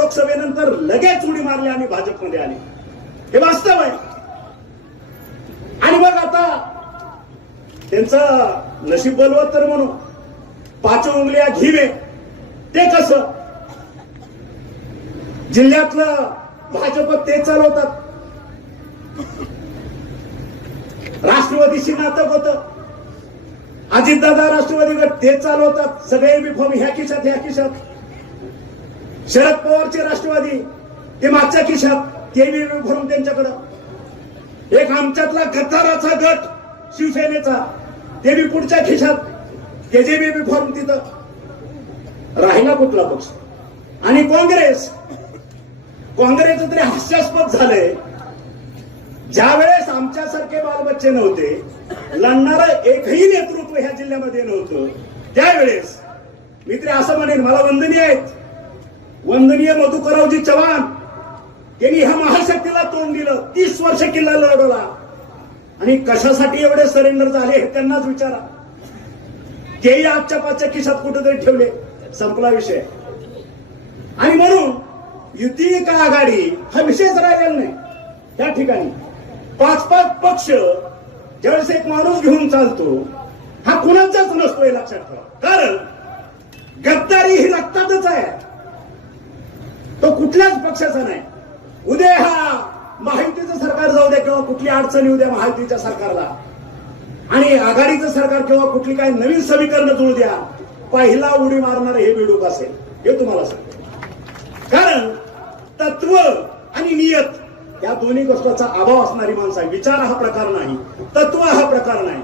लोकसभेनंतर लगेच उडी मारली आणि भाजपमध्ये आले, हे वास्तव आहे. आणि मग आता त्यांचं नशीब बलवत तर म्हणू, 5 उंगलिया घिवे, ते कसं जिल्ह्यातलं भाजप ते चालवतात. राष्ट्रवादीशी नातं होतं, अजितदादा राष्ट्रवादी गट ते चालवतात, सगळे युनिफॉर्म ह्या खिशात ह्या खिशात. शरद पवारचे राष्ट्रवादी ते मागच्या खिशात, ते युनिफॉर्म त्यांच्याकडं. एक आमच्यातला गद्दाराचा गट शिवसेनेचा, ते बी पुढच्या खिशात, त्याचे बी युनिफॉर्म तिथं. राहिला कुठला पक्ष? आणि काँग्रेसचं तरी हास्यास्पद झालंय. ज्या वेळेस आमच्यासारखे बालबच्चे नव्हते, लढणारं एकही नेतृत्व ह्या जिल्ह्यामध्ये नव्हतं, त्यावेळेस मी तरी असं म्हणेन, मला वंदनीय आहेत, वंदनीय मधुकररावजी चव्हाण, त्यांनी ह्या महाशक्तीला तोंड दिलं, 30 वर्ष किल्ला लढवला. आणि कशासाठी एवढे सरेंडर झाले हे त्यांनाच विचारा. तेही आजच्या पाचच्या खिशात कुठेतरी ठेवले, संपला विषय. आणि म्हणून युती का आघाडी हा विषयच राहिलेला नाही त्या ठिकाणी. 5-5 पक्ष ज्यावेळेस एक माणूस घेऊन चालतो, हा कुणाचाच नसतो हे लक्षात ठेवा. कारण गद्दारी ही रक्तातच आहे, तो कुठल्याच पक्षाचा नाही. उद्या हा महायुतीचं सरकार जाऊ द्या किंवा कुठली अडचण येऊ द्या महायुतीच्या सरकारला, आणि आघाडीचं सरकार किंवा कुठली काही नवीन समीकरण जुळू द्या, पहिला उडी मारणार हे बेडूक असेल, हे तुम्हाला सांगतो. कारण तत्व आणि नियत या दोन्ही गोष्टीचा अभाव असणारी माणसं आहे. विचार हा प्रकार नाही, तत्व हा प्रकार नाही.